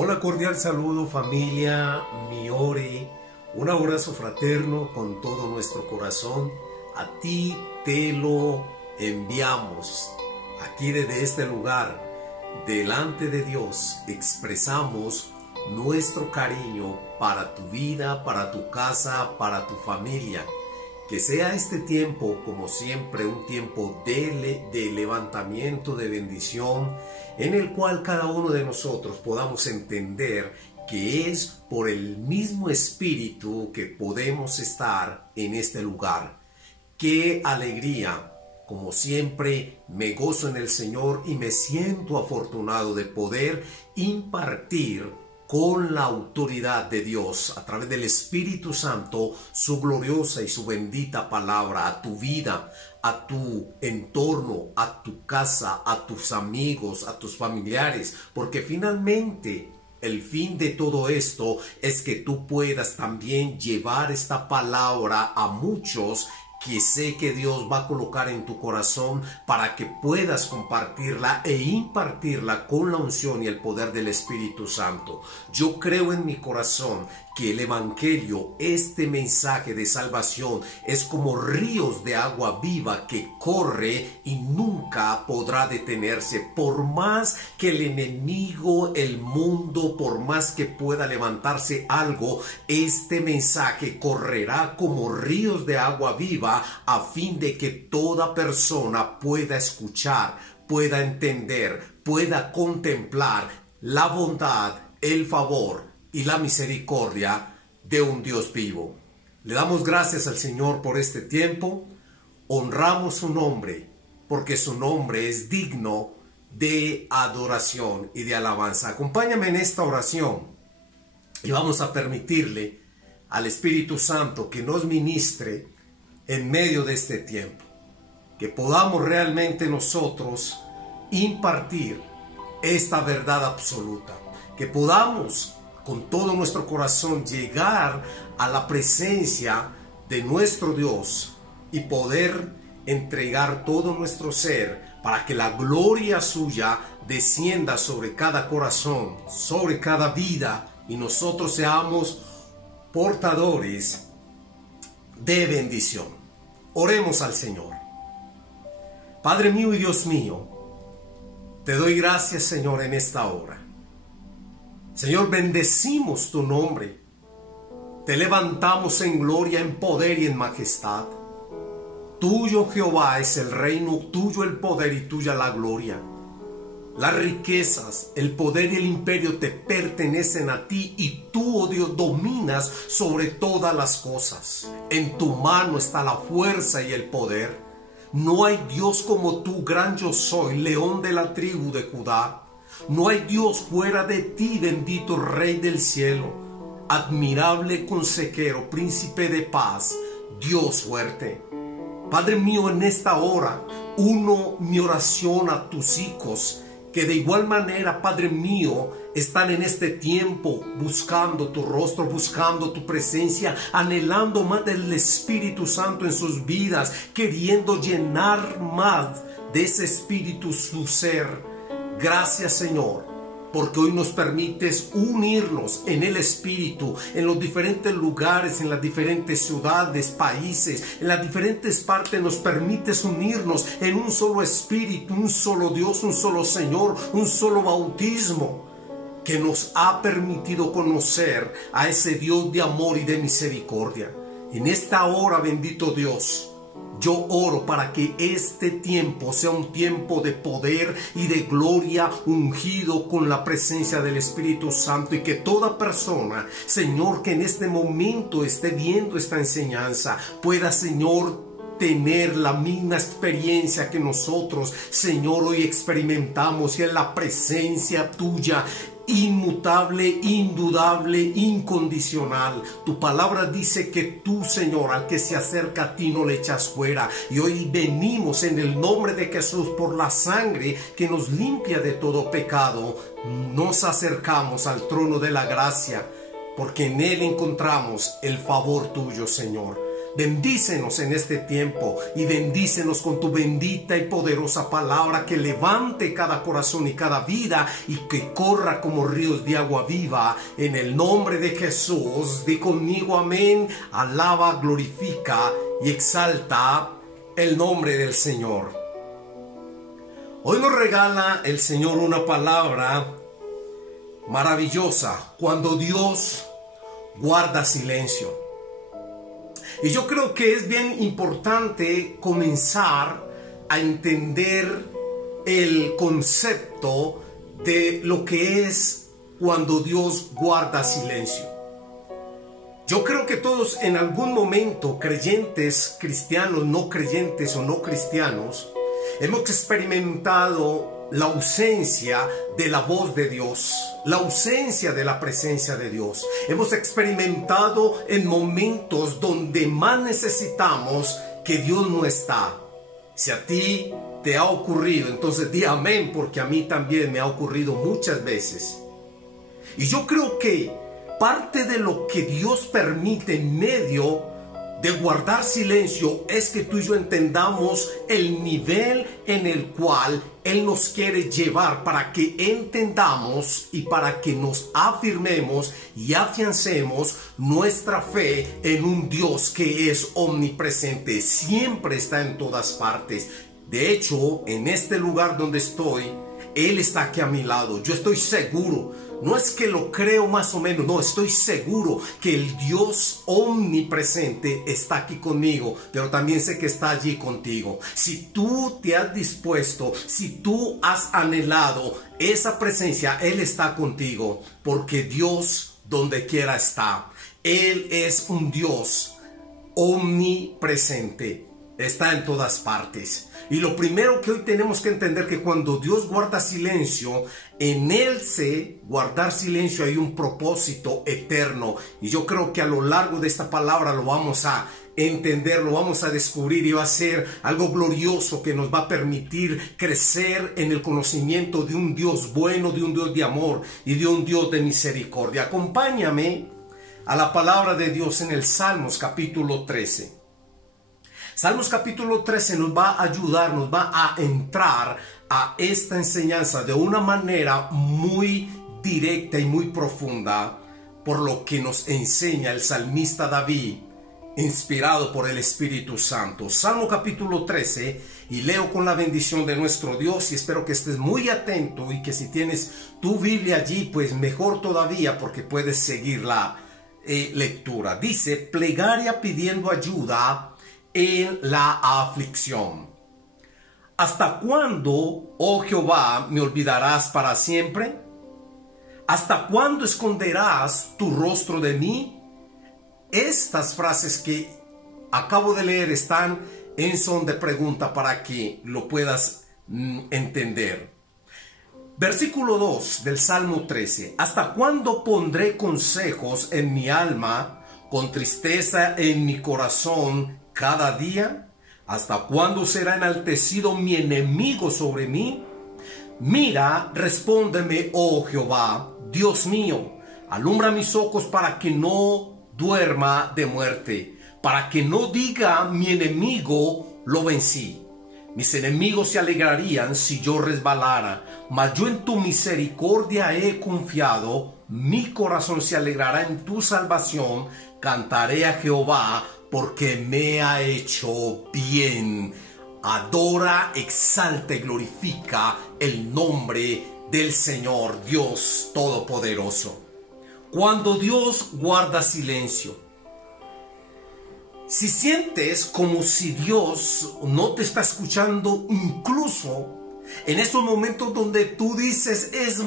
Hola, cordial saludo familia Miore, un abrazo fraterno con todo nuestro corazón. A ti te lo enviamos. Aquí desde este lugar, delante de Dios, expresamos nuestro cariño para tu vida, para tu casa, para tu familia. Que sea este tiempo, como siempre, un tiempo de levantamiento, de bendición, en el cual cada uno de nosotros podamos entender que es por el mismo Espíritu que podemos estar en este lugar. ¡Qué alegría! Como siempre, me gozo en el Señor y me siento afortunado de poder impartir con la autoridad de Dios, a través del Espíritu Santo, su gloriosa y su bendita palabra a tu vida, a tu entorno, a tu casa, a tus amigos, a tus familiares, porque finalmente el fin de todo esto es que tú puedas también llevar esta palabra a muchos que sé que Dios va a colocar en tu corazón para que puedas compartirla e impartirla con la unción y el poder del Espíritu Santo. Yo creo en mi corazón que el Evangelio, este mensaje de salvación, es como ríos de agua viva que corre y nunca podrá detenerse. Por más que el enemigo, el mundo, por más que pueda levantarse algo, este mensaje correrá como ríos de agua viva a fin de que toda persona pueda escuchar, pueda entender, pueda contemplar la bondad, el favor y la misericordia de un Dios vivo. Le damos gracias al Señor por este tiempo, honramos su nombre, porque su nombre es digno de adoración y de alabanza. Acompáñame en esta oración y vamos a permitirle al Espíritu Santo que nos ministre en medio de este tiempo, que podamos realmente nosotros impartir esta verdad absoluta, que podamos con todo nuestro corazón llegar a la presencia de nuestro Dios y poder entregar todo nuestro ser para que la gloria suya descienda sobre cada corazón, sobre cada vida, y nosotros seamos portadores de bendición. Oremos al Señor. Padre mío y Dios mío, te doy gracias, Señor, en esta hora. Señor, bendecimos tu nombre. Te levantamos en gloria, en poder y en majestad. Tuyo, Jehová, es el reino, tuyo el poder y tuya la gloria. Las riquezas, el poder y el imperio te pertenecen a ti, y tú, oh Dios, dominas sobre todas las cosas. En tu mano está la fuerza y el poder. No hay Dios como tú, gran yo soy, león de la tribu de Judá. No hay Dios fuera de ti, bendito Rey del cielo, admirable consejero, príncipe de paz, Dios fuerte. Padre mío, en esta hora uno mi oración a tus hijos, que de igual manera, Padre mío, están en este tiempo buscando tu rostro, buscando tu presencia, anhelando más del Espíritu Santo en sus vidas, queriendo llenar más de ese Espíritu su ser. Gracias, Señor, porque hoy nos permites unirnos en el Espíritu, en los diferentes lugares, en las diferentes ciudades, países, en las diferentes partes. Nos permites unirnos en un solo Espíritu, un solo Dios, un solo Señor, un solo bautismo, que nos ha permitido conocer a ese Dios de amor y de misericordia. En esta hora, bendito Dios, yo oro para que este tiempo sea un tiempo de poder y de gloria, ungido con la presencia del Espíritu Santo, y que toda persona, Señor, que en este momento esté viendo esta enseñanza, pueda, Señor, tener la misma experiencia que nosotros, Señor, hoy experimentamos, y es la presencia tuya, inmutable, indudable, incondicional. Tu palabra dice que tú, Señor, al que se acerca a ti no le echas fuera. Y hoy venimos en el nombre de Jesús, por la sangre que nos limpia de todo pecado, nos acercamos al trono de la gracia, porque en él encontramos el favor tuyo, Señor. Bendícenos en este tiempo y bendícenos con tu bendita y poderosa palabra que levante cada corazón y cada vida y que corra como ríos de agua viva. En el nombre de Jesús, di conmigo amén. Alaba, glorifica y exalta el nombre del Señor. Hoy nos regala el Señor una palabra maravillosa: cuando Dios guarda silencio. Y yo creo que es bien importante comenzar a entender el concepto de lo que es cuando Dios guarda silencio. Yo creo que todos en algún momento, creyentes, cristianos, no creyentes o no cristianos, hemos experimentado la ausencia de la voz de Dios, la ausencia de la presencia de Dios. Hemos experimentado en momentos donde más necesitamos que Dios no está. Si a ti te ha ocurrido, entonces di amén, porque a mí también me ha ocurrido muchas veces. Y yo creo que parte de lo que Dios permite en medio de guardar silencio es que tú y yo entendamos el nivel en el cual Él nos quiere llevar, para que entendamos y para que nos afirmemos y afiancemos nuestra fe en un Dios que es omnipresente, siempre está en todas partes. De hecho, en este lugar donde estoy, Él está aquí a mi lado. Yo estoy seguro. No es que lo creo más o menos, no, estoy seguro que el Dios omnipresente está aquí conmigo, pero también sé que está allí contigo. Si tú te has dispuesto, si tú has anhelado esa presencia, Él está contigo, porque Dios donde quiera está. Él es un Dios omnipresente. Está en todas partes. Y lo primero que hoy tenemos que entender, que cuando Dios guarda silencio, en guardar silencio hay un propósito eterno. Y yo creo que a lo largo de esta palabra lo vamos a entender, lo vamos a descubrir, y va a ser algo glorioso que nos va a permitir crecer en el conocimiento de un Dios bueno, de un Dios de amor y de un Dios de misericordia. Acompáñame a la palabra de Dios en el Salmos capítulo 13. Salmos capítulo 13 nos va a ayudar, nos va a entrar a esta enseñanza de una manera muy directa y muy profunda, por lo que nos enseña el salmista David, inspirado por el Espíritu Santo. Salmo capítulo 13, y leo con la bendición de nuestro Dios, y espero que estés muy atento, y que si tienes tu Biblia allí, pues mejor todavía, porque puedes seguir la lectura. Dice: plegaria pidiendo ayuda en la aflicción. ¿Hasta cuándo, oh Jehová, me olvidarás para siempre? ¿Hasta cuándo esconderás tu rostro de mí? Estas frases que acabo de leer están en son de pregunta para que lo puedas entender. Versículo 2 del Salmo 13. ¿Hasta cuándo pondré consejos en mi alma, con tristeza en mi corazón cada día? ¿Hasta cuándo será enaltecido mi enemigo sobre mí? Mira, respóndeme, oh Jehová, Dios mío, alumbra mis ojos para que no duerma de muerte, para que no diga mi enemigo, lo vencí. Mis enemigos se alegrarían si yo resbalara, mas yo en tu misericordia he confiado. Mi corazón se alegrará en tu salvación. Cantaré a Jehová porque me ha hecho bien. Adora, exalta y glorifica el nombre del Señor Dios Todopoderoso. Cuando Dios guarda silencio, si sientes como si Dios no te está escuchando, incluso en esos momentos donde tú dices es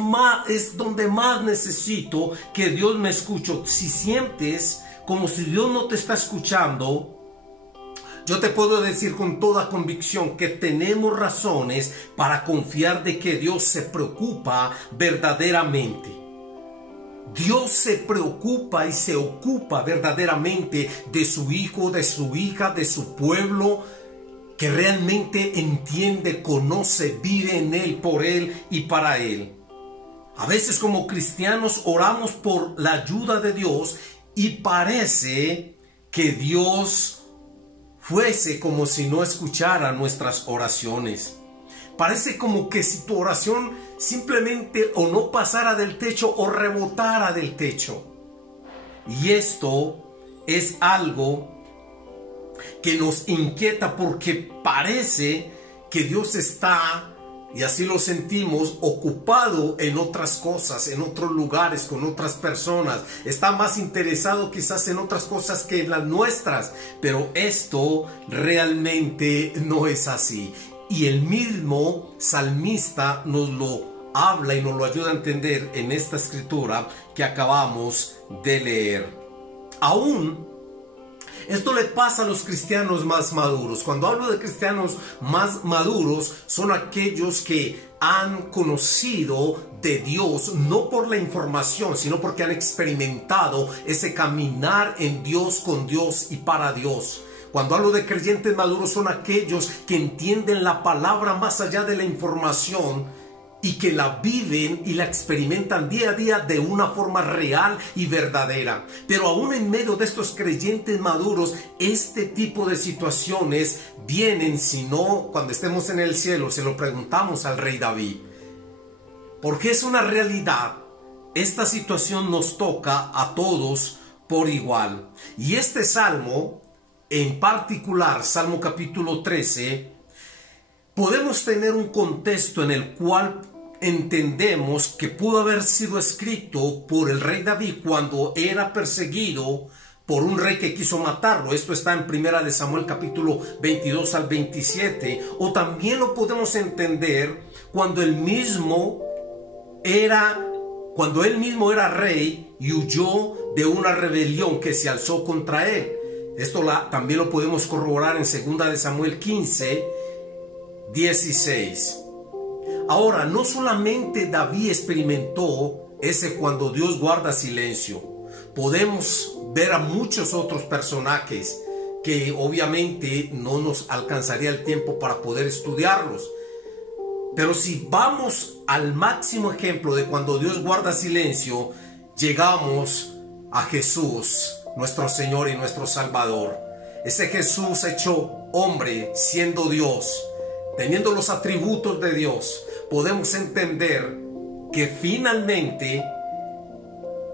donde más necesito que Dios me escuche, si sientes como si Dios no te está escuchando, yo te puedo decir con toda convicción que tenemos razones para confiar de que Dios se preocupa verdaderamente. Dios se preocupa y se ocupa verdaderamente de su hijo, de su hija, de su pueblo, que realmente entiende, conoce, vive en Él, por Él y para Él. A veces como cristianos oramos por la ayuda de Dios y parece que Dios fuese como si no escuchara nuestras oraciones. Parece como que si tu oración simplemente o no pasara del techo o rebotara del techo. Y esto es algo que nos inquieta porque parece que Dios está, y así lo sentimos, ocupado en otras cosas, en otros lugares, con otras personas. Está más interesado quizás en otras cosas que en las nuestras, pero esto realmente no es así. Y el mismo salmista nos lo habla y nos lo ayuda a entender en esta escritura que acabamos de leer. Aún esto le pasa a los cristianos más maduros. Cuando hablo de cristianos más maduros, son aquellos que han conocido de Dios, no por la información, sino porque han experimentado ese caminar en Dios, con Dios y para Dios. Cuando hablo de creyentes maduros, son aquellos que entienden la palabra más allá de la información y que la viven y la experimentan día a día de una forma real y verdadera. Pero aún en medio de estos creyentes maduros, este tipo de situaciones vienen, si no, cuando estemos en el cielo, se lo preguntamos al rey David. Porque es una realidad. Esta situación nos toca a todos por igual. Y este salmo, en particular, Salmo capítulo 13, podemos tener un contexto en el cual entendemos que pudo haber sido escrito por el rey David cuando era perseguido por un rey que quiso matarlo. Esto está en Primera de Samuel capítulo 22 al 27. O también lo podemos entender cuando él mismo era rey y huyó de una rebelión que se alzó contra él. Esto también lo podemos corroborar en 2 de Samuel 15, 16. Ahora, no solamente David experimentó ese cuando Dios guarda silencio. Podemos ver a muchos otros personajes que obviamente no nos alcanzaría el tiempo para poder estudiarlos. Pero si vamos al máximo ejemplo de cuando Dios guarda silencio, llegamos a Jesús, nuestro Señor y nuestro Salvador. Ese Jesús hecho hombre, siendo Dios, teniendo los atributos de Dios, podemos entender que finalmente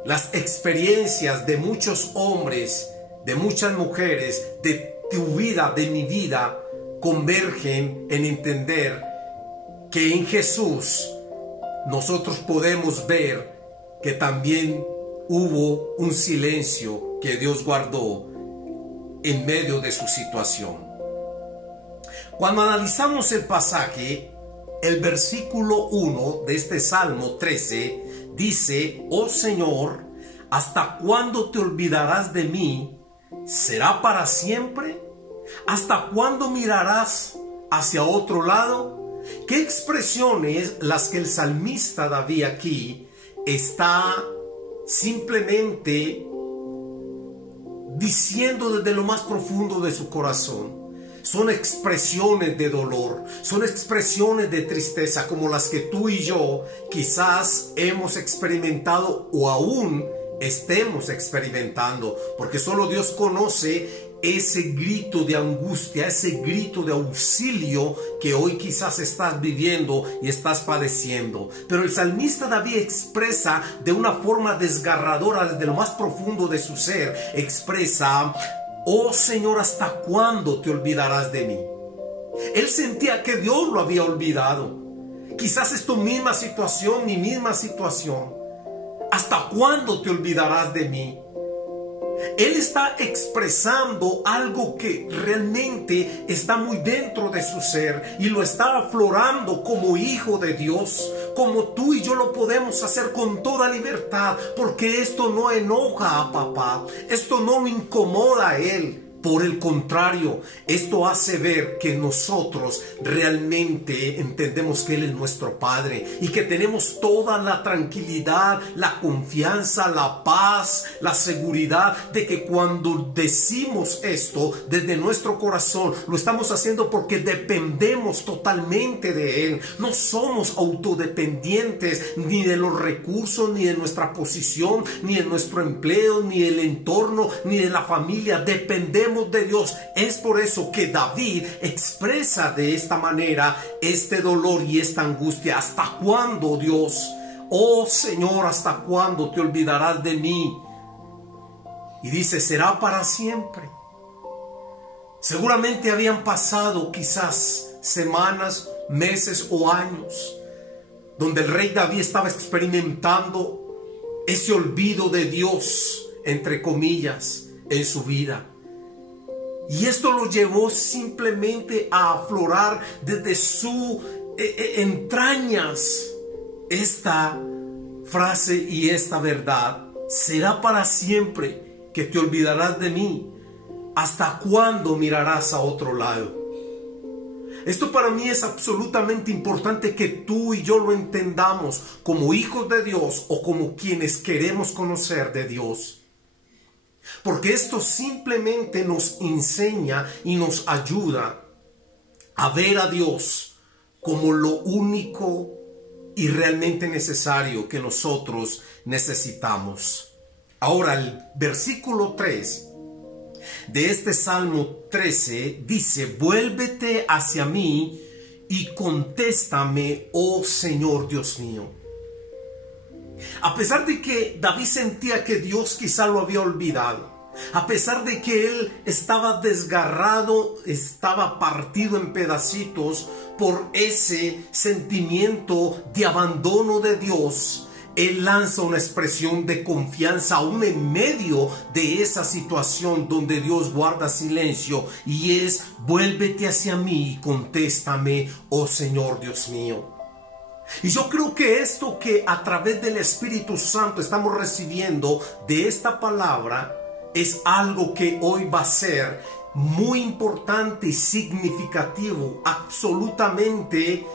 las experiencias de muchos hombres, de muchas mujeres, de tu vida, de mi vida, convergen en entender que en Jesús nosotros podemos ver que también hubo un silencio que Dios guardó en medio de su situación. Cuando analizamos el pasaje, el versículo 1 de este Salmo 13 dice: Oh Señor, ¿hasta cuándo te olvidarás de mí? ¿Será para siempre? ¿Hasta cuándo mirarás hacia otro lado? ¿Qué expresiones las que el salmista David aquí está simplemente diciendo desde lo más profundo de su corazón? Son expresiones de dolor, son expresiones de tristeza como las que tú y yo quizás hemos experimentado o aún estemos experimentando, porque solo Dios conoce ese grito de angustia, ese grito de auxilio que hoy quizás estás viviendo y estás padeciendo. Pero el salmista David expresa de una forma desgarradora desde lo más profundo de su ser, expresa: Oh Señor, ¿hasta cuándo te olvidarás de mí? Él sentía que Dios lo había olvidado. Quizás es tu misma situación, mi misma situación. ¿Hasta cuándo te olvidarás de mí? Él está expresando algo que realmente está muy dentro de su ser y lo está aflorando como hijo de Dios, como tú y yo lo podemos hacer con toda libertad, porque esto no enoja a papá, esto no lo incomoda a él. Por el contrario, esto hace ver que nosotros realmente entendemos que Él es nuestro Padre y que tenemos toda la tranquilidad, la confianza, la paz, la seguridad de que cuando decimos esto desde nuestro corazón, lo estamos haciendo porque dependemos totalmente de Él. No somos autodependientes ni de los recursos, ni de nuestra posición, ni de nuestro empleo, ni del entorno, ni de la familia. Dependemos dependemos de Dios. Es por eso que David expresa de esta manera este dolor y esta angustia. ¿Hasta cuándo, Dios? Oh Señor, ¿hasta cuándo te olvidarás de mí? Y dice, será para siempre. Seguramente habían pasado quizás semanas, meses o años donde el rey David estaba experimentando ese olvido de Dios, entre comillas, en su vida. Y esto lo llevó simplemente a aflorar desde sus entrañas esta frase y esta verdad. Será para siempre que te olvidarás de mí. ¿Hasta cuándo mirarás a otro lado? Esto para mí es absolutamente importante que tú y yo lo entendamos como hijos de Dios o como quienes queremos conocer de Dios. Porque esto simplemente nos enseña y nos ayuda a ver a Dios como lo único y realmente necesario que nosotros necesitamos. Ahora el versículo 3 de este Salmo 13 dice, vuélvete hacia mí y contéstame, oh Señor Dios mío. A pesar de que David sentía que Dios quizá lo había olvidado, a pesar de que él estaba desgarrado, estaba partido en pedacitos por ese sentimiento de abandono de Dios, él lanza una expresión de confianza aún en medio de esa situación donde Dios guarda silencio, y es, vuélvete hacia mí y contéstame, oh Señor Dios mío. Y yo creo que esto que a través del Espíritu Santo estamos recibiendo de esta palabra es algo que hoy va a ser muy importante y significativo, absolutamente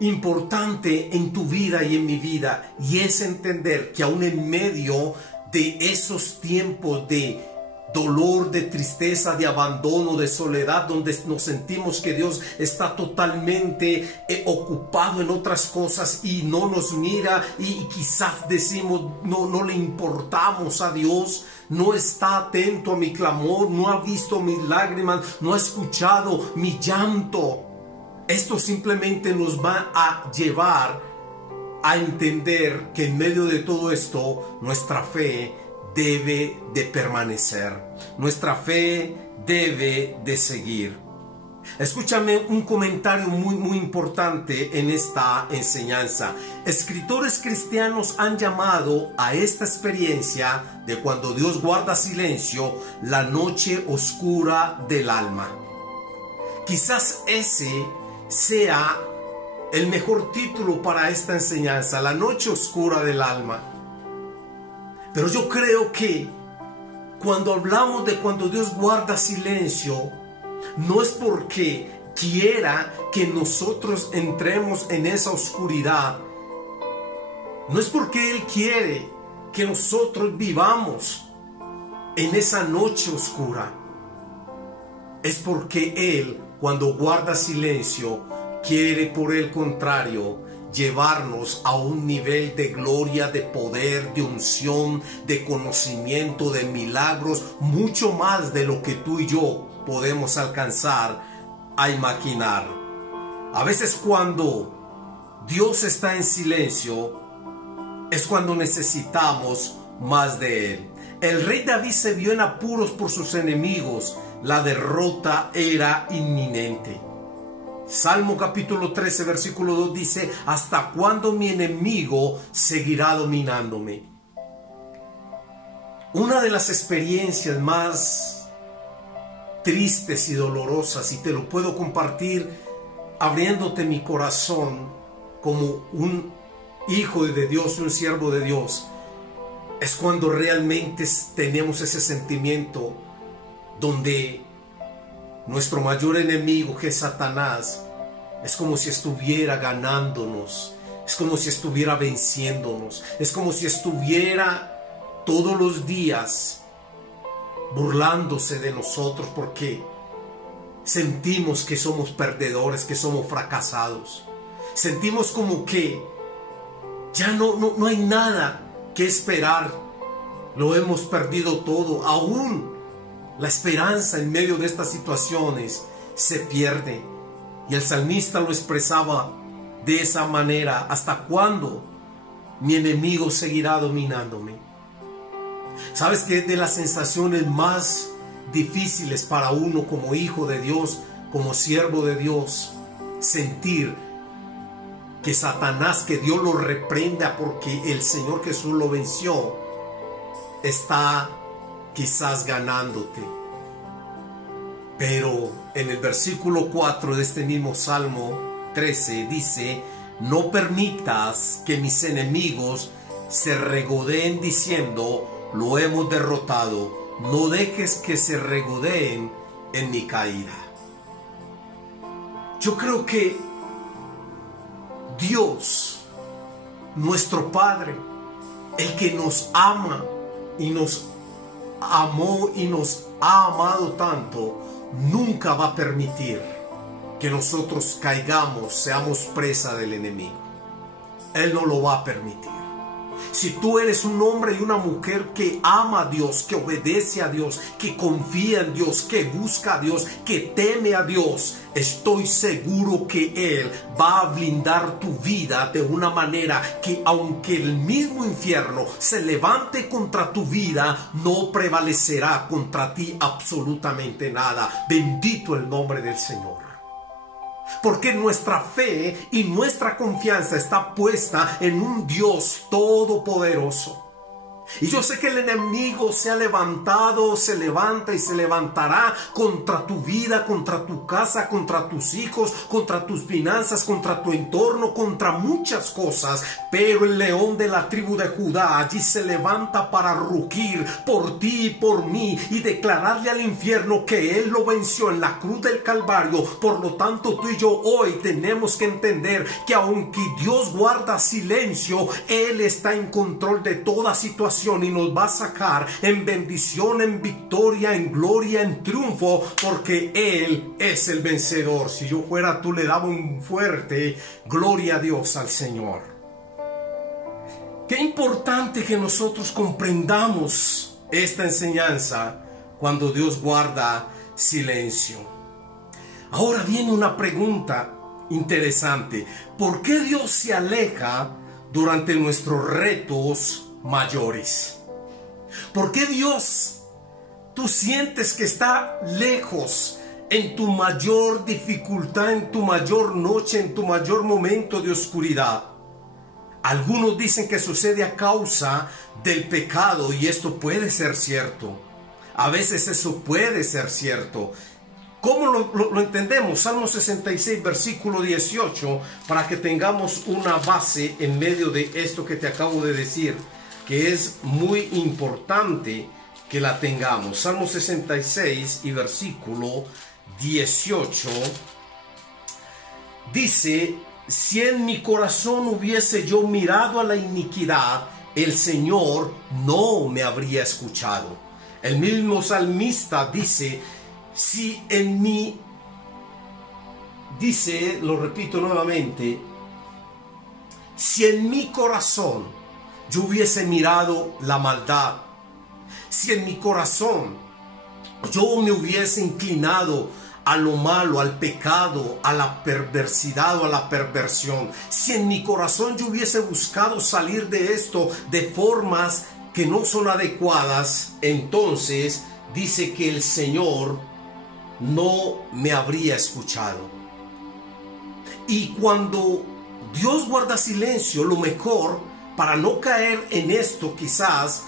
importante en tu vida y en mi vida, y es entender que aún en medio de esos tiempos de dolor, de tristeza, de abandono, de soledad, donde nos sentimos que Dios está totalmente ocupado en otras cosas y no nos mira, y quizás decimos no le importamos a Dios, no está atento a mi clamor, no ha visto mis lágrimas, no ha escuchado mi llanto. Esto simplemente nos va a llevar a entender que en medio de todo esto nuestra fe debe de permanecer, nuestra fe debe de seguir. Escúchame un comentario muy importante en esta enseñanza. Escritores cristianos han llamado a esta experiencia de cuando Dios guarda silencio la noche oscura del alma. Quizás ese sea el mejor título para esta enseñanza, la noche oscura del alma. Pero yo creo que cuando hablamos de cuando Dios guarda silencio, no es porque quiera que nosotros entremos en esa oscuridad, no es porque Él quiere que nosotros vivamos en esa noche oscura, es porque Él, cuando guarda silencio, quiere por el contrario llevarnos a un nivel de gloria, de poder, de unción, de conocimiento, de milagros, mucho más de lo que tú y yo podemos alcanzar a imaginar. A veces cuando Dios está en silencio es cuando necesitamos más de Él. El rey David se vio en apuros por sus enemigos. La derrota era inminente. Salmo capítulo 13 versículo 2 dice, ¿hasta cuándo mi enemigo seguirá dominándome? Una de las experiencias más tristes y dolorosas, y te lo puedo compartir abriéndote mi corazón como un hijo de Dios, un siervo de Dios, es cuando realmente tenemos ese sentimiento donde nuestro mayor enemigo, que es Satanás, es como si estuviera ganándonos, es como si estuviera venciéndonos, es como si estuviera todos los días burlándose de nosotros porque sentimos que somos perdedores, que somos fracasados. Sentimos como que ya no hay nada que esperar, lo hemos perdido todo. Aún La esperanza en medio de estas situaciones se pierde. Y el salmista lo expresaba de esa manera: ¿hasta cuándo mi enemigo seguirá dominándome? ¿Sabes qué? De las sensaciones más difíciles para uno como hijo de Dios, como siervo de Dios, sentir que Satanás, que Dios lo reprenda porque el Señor Jesús lo venció, está quizás ganándote. Pero en el versículo 4 de este mismo Salmo 13 dice: no permitas que mis enemigos se regodeen diciendo, lo hemos derrotado. No dejes que se regodeen en mi caída. Yo creo que Dios, nuestro Padre, el que nos ama y nos amó y nos ha amado tanto, nunca va a permitir que nosotros caigamos, seamos presa del enemigo. Él no lo va a permitir. Si tú eres un hombre y una mujer que ama a Dios, que obedece a Dios, que confía en Dios, que busca a Dios, que teme a Dios, estoy seguro que Él va a blindar tu vida de una manera que, aunque el mismo infierno se levante contra tu vida, no prevalecerá contra ti absolutamente nada. Bendito el nombre del Señor. Porque nuestra fe y nuestra confianza está puesta en un Dios todopoderoso. Y yo sé que el enemigo se ha levantado, se levanta y se levantará contra tu vida, contra tu casa, contra tus hijos, contra tus finanzas, contra tu entorno, contra muchas cosas. Pero el león de la tribu de Judá allí se levanta para rugir por ti y por mí y declararle al infierno que Él lo venció en la cruz del Calvario. Por lo tanto, tú y yo hoy tenemos que entender que aunque Dios guarda silencio, Él está en control de toda situación y nos va a sacar en bendición, en victoria, en gloria, en triunfo, porque Él es el vencedor. Si yo fuera tú, le daba un fuerte gloria a Dios al Señor. Qué importante que nosotros comprendamos esta enseñanza cuando Dios guarda silencio. Ahora viene una pregunta interesante: ¿por qué Dios se aleja durante nuestros retos mayores? ¿Por qué Dios, tú sientes que está lejos en tu mayor dificultad, en tu mayor noche, en tu mayor momento de oscuridad? Algunos dicen que sucede a causa del pecado, y esto puede ser cierto. A veces eso puede ser cierto. ¿Cómo lo entendemos? Salmo 66, versículo 18, para que tengamos una base en medio de esto que te acabo de decir, que es muy importante que la tengamos. Salmo 66 y versículo 18 dice: si en mi corazón hubiese yo mirado a la iniquidad, el Señor no me habría escuchado. El mismo salmista dice: si en mí, dice, lo repito nuevamente, si en mi corazón yo hubiese mirado la maldad, si en mi corazón yo me hubiese inclinado a lo malo, al pecado, a la perversidad o a la perversión, si en mi corazón yo hubiese buscado salir de esto de formas que no son adecuadas, entonces dice que el Señor no me habría escuchado. Y cuando Dios guarda silencio, lo mejor para no caer en esto quizás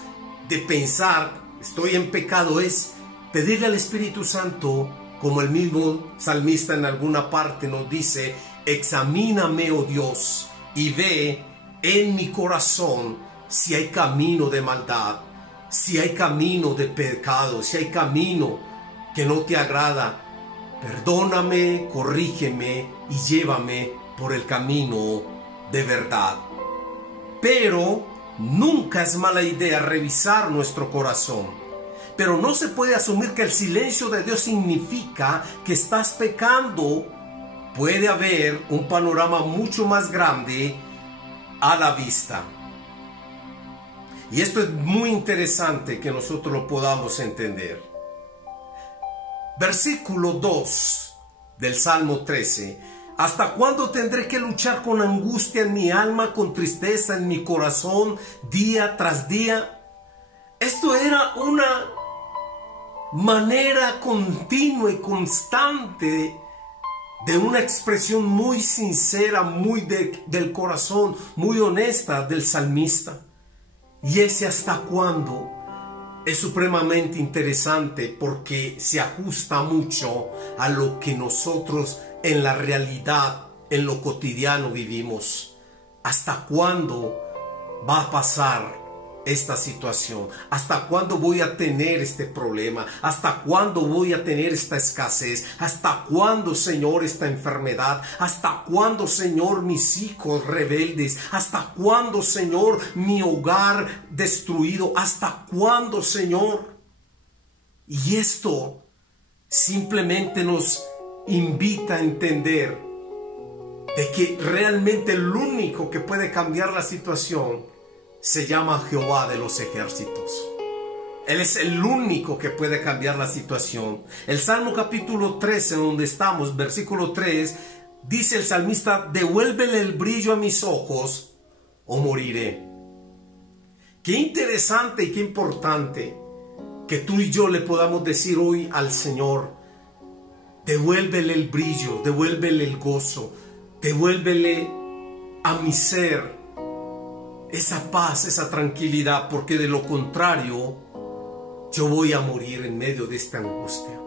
de pensar estoy en pecado es pedirle al Espíritu Santo, como el mismo salmista en alguna parte nos dice: examíname, oh Dios, y ve en mi corazón si hay camino de maldad, si hay camino de pecado, si hay camino que no te agrada. Perdóname, corrígeme y llévame por el camino de verdad. Pero nunca es mala idea revisar nuestro corazón. Pero no se puede asumir que el silencio de Dios significa que estás pecando. Puede haber un panorama mucho más grande a la vista. Y esto es muy interesante que nosotros lo podamos entender. Versículo 2 del Salmo 13. ¿Hasta cuándo tendré que luchar con angustia en mi alma, con tristeza en mi corazón, día tras día? Esto era una manera continua y constante de una expresión muy sincera, muy del corazón, muy honesta del salmista. Y ese hasta cuándo es supremamente interesante porque se ajusta mucho a lo que nosotros en la realidad, en lo cotidiano vivimos. ¿Hasta cuándo va a pasar esta situación? ¿Hasta cuándo voy a tener este problema? ¿Hasta cuándo voy a tener esta escasez? ¿Hasta cuándo, Señor, esta enfermedad? ¿Hasta cuándo, Señor, mis hijos rebeldes? ¿Hasta cuándo, Señor, mi hogar destruido? ¿Hasta cuándo, Señor? Y esto simplemente nos invita a entender de que realmente el único que puede cambiar la situación se llama Jehová de los ejércitos. Él es el único que puede cambiar la situación. El Salmo capítulo 13, donde estamos, versículo 3, dice el salmista: devuélvele el brillo a mis ojos o moriré. Qué interesante y qué importante que tú y yo le podamos decir hoy al Señor: devuélvele el brillo, devuélvele el gozo, devuélvele a mi ser esa paz, esa tranquilidad, porque de lo contrario yo voy a morir en medio de esta angustia.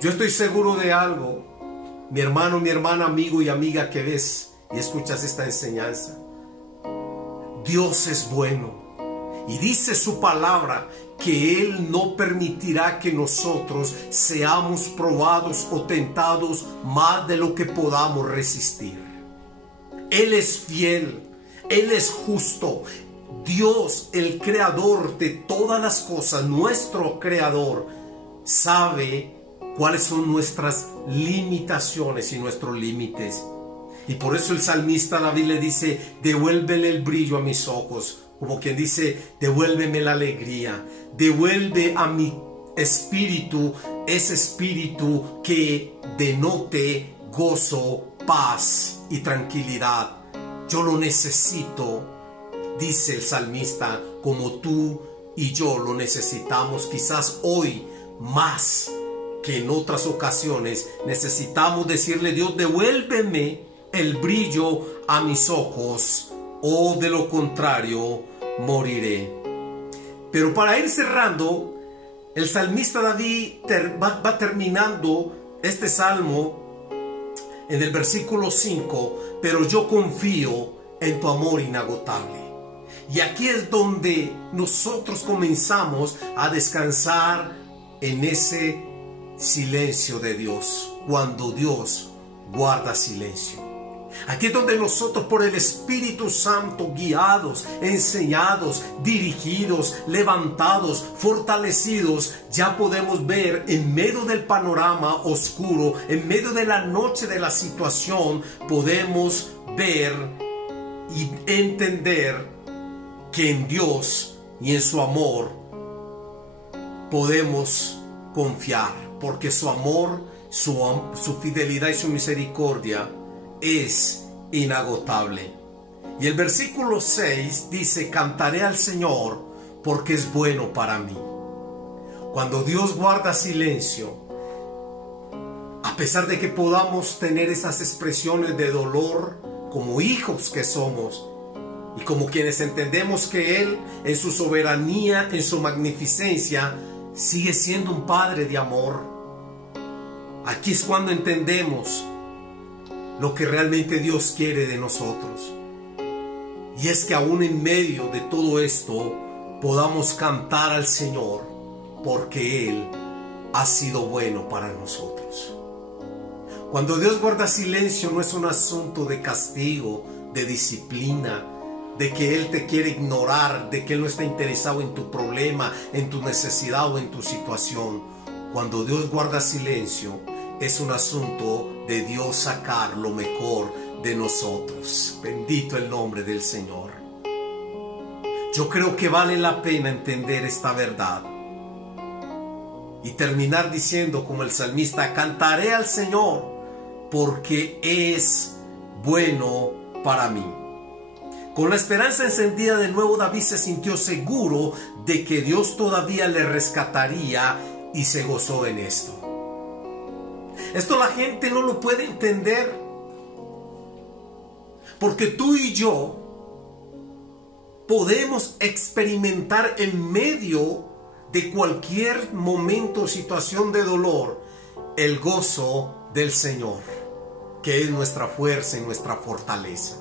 Yo estoy seguro de algo, mi hermano, mi hermana, amigo y amiga que ves y escuchas esta enseñanza. Dios es bueno y dice su palabra que Él no permitirá que nosotros seamos probados o tentados más de lo que podamos resistir. Él es fiel. Él es justo. Dios, el creador de todas las cosas, nuestro creador, sabe cuáles son nuestras limitaciones y nuestros límites. Y por eso el salmista David le dice: devuélvele el brillo a mis ojos. Como quien dice: devuélveme la alegría. Devuelve a mi espíritu ese espíritu que denote gozo, paz y tranquilidad. Yo lo necesito, dice el salmista, como tú y yo lo necesitamos. Quizás hoy más que en otras ocasiones necesitamos decirle: Dios, devuélveme el brillo a mis ojos, o de lo contrario moriré. Pero para ir cerrando, el salmista David va terminando este salmo en el versículo 5: pero yo confío en tu amor inagotable. Y aquí es donde nosotros comenzamos a descansar en ese silencio de Dios, cuando Dios guarda silencio. Aquí es donde nosotros, por el Espíritu Santo, guiados, enseñados, dirigidos, levantados, fortalecidos, ya podemos ver en medio del panorama oscuro, en medio de la noche de la situación, podemos ver y entender que en Dios y en su amor podemos confiar, porque su amor, su fidelidad y su misericordia es inagotable. Y el versículo 6 dice: cantaré al Señor porque es bueno para mí. Cuando Dios guarda silencio, a pesar de que podamos tener esas expresiones de dolor como hijos que somos, y como quienes entendemos que Él, en su soberanía, en su magnificencia, sigue siendo un Padre de amor, aquí es cuando entendemos lo que realmente Dios quiere de nosotros. Y es que aún en medio de todo esto podamos cantar al Señor, porque Él ha sido bueno para nosotros. Cuando Dios guarda silencio, no es un asunto de castigo, de disciplina, de que Él te quiere ignorar, de que Él no está interesado en tu problema, en tu necesidad o en tu situación. Cuando Dios guarda silencio, es un asunto de Dios sacar lo mejor de nosotros. Bendito el nombre del Señor. Yo creo que vale la pena entender esta verdad. y terminar diciendo como el salmista: cantaré al Señor porque es bueno para mí. Con la esperanza encendida de nuevo, David se sintió seguro de que Dios todavía le rescataría y se gozó en esto. Esto la gente no lo puede entender, porque tú y yo podemos experimentar en medio de cualquier momento o situación de dolor el gozo del Señor, que es nuestra fuerza y nuestra fortaleza.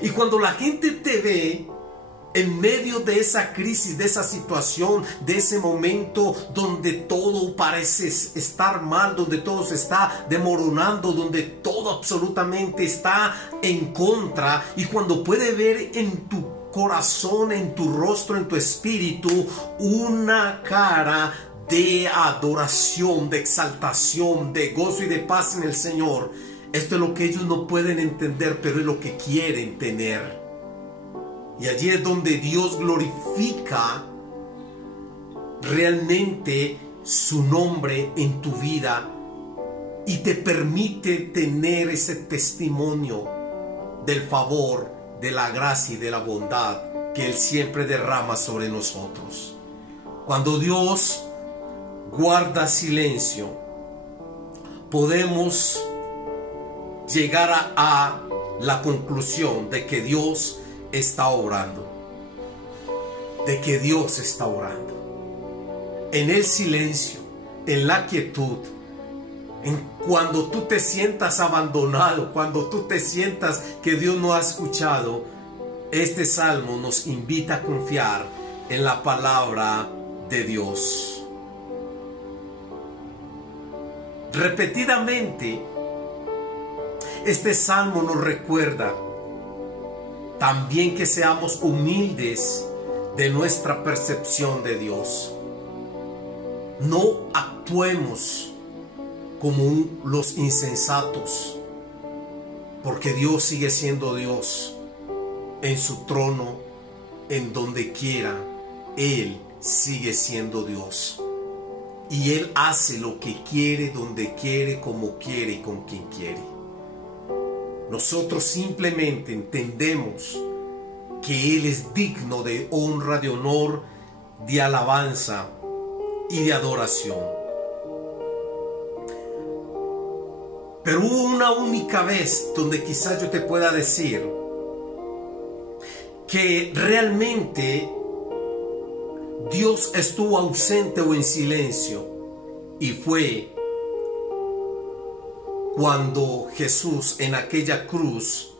Y cuando la gente te ve en medio de esa crisis, de esa situación, de ese momento donde todo parece estar mal, donde todo se está desmoronando, donde todo absolutamente está en contra, y cuando puede ver en tu corazón, en tu rostro, en tu espíritu, una cara de adoración, de exaltación, de gozo y de paz en el Señor, esto es lo que ellos no pueden entender, pero es lo que quieren tener. Y allí es donde Dios glorifica realmente su nombre en tu vida y te permite tener ese testimonio del favor, de la gracia y de la bondad que Él siempre derrama sobre nosotros. Cuando Dios guarda silencio, podemos llegar a la conclusión de que Dios está orando, de que Dios está orando. En el silencio, en la quietud, cuando tú te sientas abandonado, cuando tú te sientas que Dios no ha escuchado, este salmo nos invita a confiar en la palabra de Dios. Repetidamente, este salmo nos recuerda también que seamos humildes de nuestra percepción de Dios. No actuemos como los insensatos, porque Dios sigue siendo Dios en su trono, en donde quiera. Él sigue siendo Dios y Él hace lo que quiere, donde quiere, como quiere y con quien quiere. Nosotros simplemente entendemos que Él es digno de honra, de honor, de alabanza y de adoración. Pero hubo una única vez donde quizás yo te pueda decir que realmente Dios estuvo ausente o en silencio, y fue cuando Jesús en aquella cruz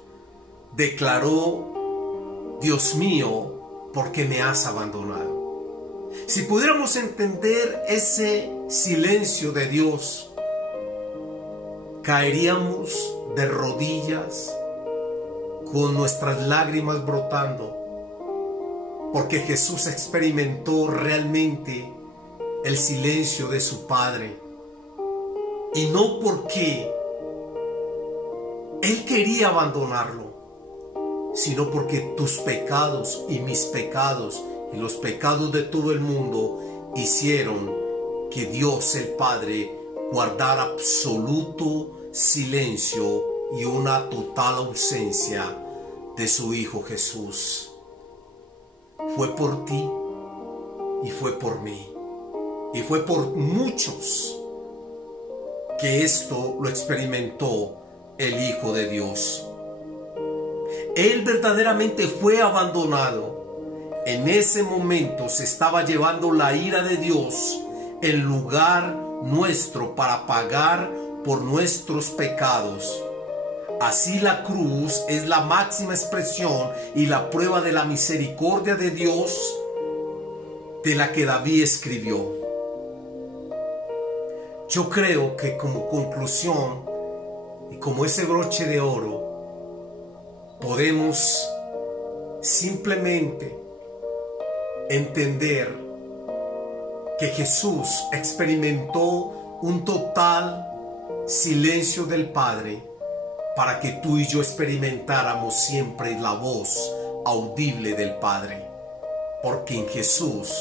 declaró: Dios mío, ¿por qué me has abandonado? Si pudiéramos entender ese silencio de Dios, caeríamos de rodillas con nuestras lágrimas brotando, porque Jesús experimentó realmente el silencio de su Padre, y no porque Él quería abandonarlo, sino porque tus pecados y mis pecados y los pecados de todo el mundo hicieron que Dios el Padre guardara absoluto silencio y una total ausencia de su Hijo Jesús. Fue por ti y fue por mí y fue por muchos que esto lo experimentó el Hijo de Dios. Él verdaderamente fue abandonado. En ese momento se estaba llevando la ira de Dios en lugar nuestro para pagar por nuestros pecados. Así la cruz es la máxima expresión y la prueba de la misericordia de Dios, de la que David escribió. Yo creo que como conclusión y como ese broche de oro, podemos simplemente entender que Jesús experimentó un total silencio del Padre para que tú y yo experimentáramos siempre la voz audible del Padre, porque en Jesús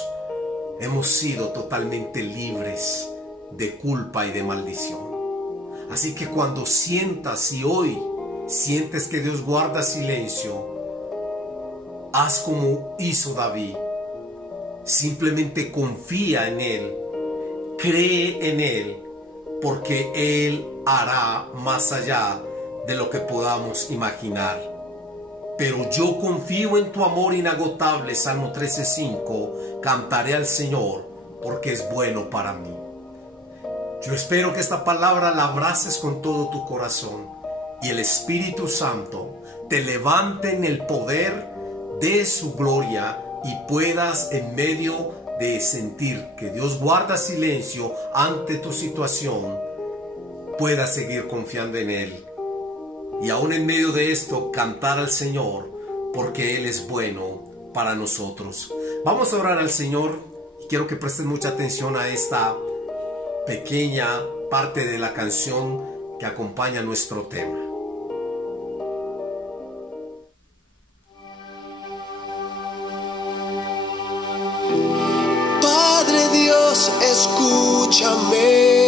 hemos sido totalmente libres de culpa y de maldición. Así que cuando sientas y hoy sientes que Dios guarda silencio, haz como hizo David. Simplemente confía en Él, cree en Él, porque Él hará más allá de lo que podamos imaginar. Pero yo confío en tu amor inagotable, Salmo 13:5, cantaré al Señor porque es bueno para mí. Yo espero que esta palabra la abraces con todo tu corazón y el Espíritu Santo te levante en el poder de su gloria y puedas, en medio de sentir que Dios guarda silencio ante tu situación, puedas seguir confiando en Él. Y aún en medio de esto, cantar al Señor, porque Él es bueno para nosotros. Vamos a orar al Señor y quiero que presten mucha atención a esta pequeña parte de la canción que acompaña nuestro tema. Padre Dios, escúchame.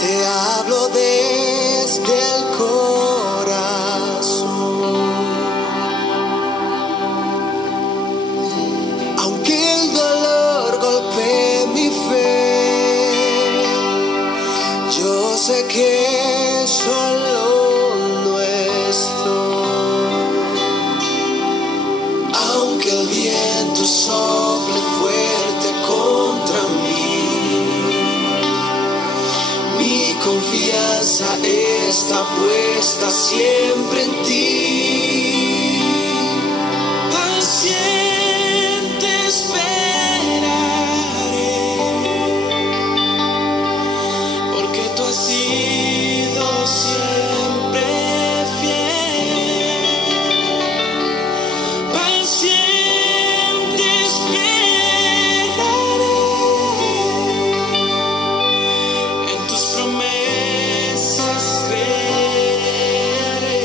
Te hablo desde el corazón. Aunque el dolor golpee mi fe, yo sé que solo no estoy. Aunque el viento sople fuerte contra mí, mi confianza está puesta siempre en ti. Paciente esperaré, porque tú has sido siempre fiel. Paciente esperaré, en tus promesas creeré,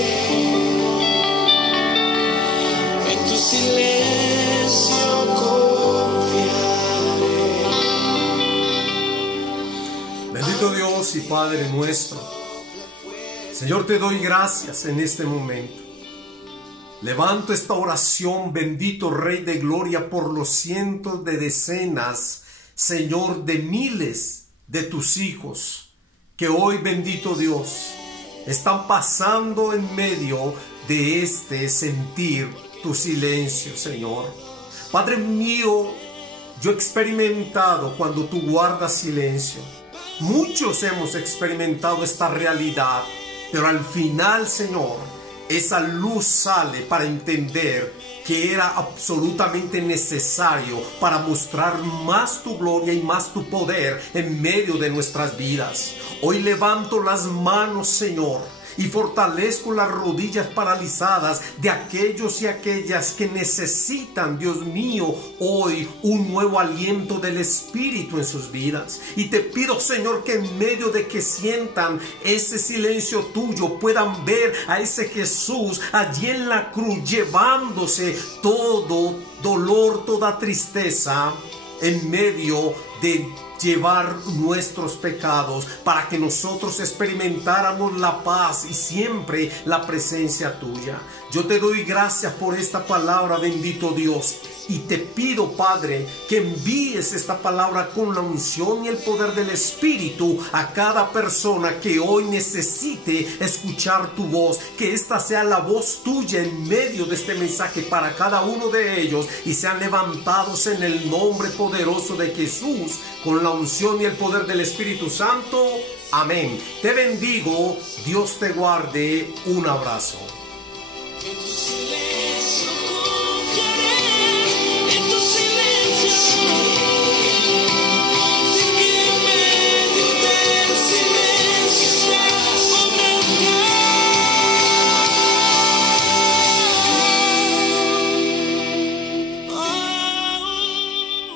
en tu silencio confiaré. Bendito Dios y Padre nuestro, Señor, te doy gracias en este momento. Levanto esta oración, bendito Rey de Gloria, por los cientos de decenas, Señor, de miles de tus hijos que hoy, bendito Dios, están pasando en medio de este sentir tu silencio, Señor. Padre mío, yo he experimentado cuando tú guardas silencio. Muchos hemos experimentado esta realidad, pero al final, Señor, esa luz sale para entender que era absolutamente necesario para mostrar más tu gloria y más tu poder en medio de nuestras vidas. Hoy levanto las manos, Señor, y fortalezco las rodillas paralizadas de aquellos y aquellas que necesitan, Dios mío, hoy un nuevo aliento del Espíritu en sus vidas. Y te pido, Señor, que en medio de que sientan ese silencio tuyo, puedan ver a ese Jesús allí en la cruz, llevándose todo dolor, toda tristeza, en medio de llevar nuestros pecados, para que nosotros experimentáramos la paz y siempre la presencia tuya. Yo te doy gracias por esta palabra, bendito Dios, y te pido, Padre, que envíes esta palabra con la unción y el poder del Espíritu a cada persona que hoy necesite escuchar tu voz, que esta sea la voz tuya en medio de este mensaje para cada uno de ellos, y sean levantados en el nombre poderoso de Jesús, con la unción y el poder del Espíritu Santo. Amén. Te bendigo, Dios te guarde. Un abrazo. En tu silencio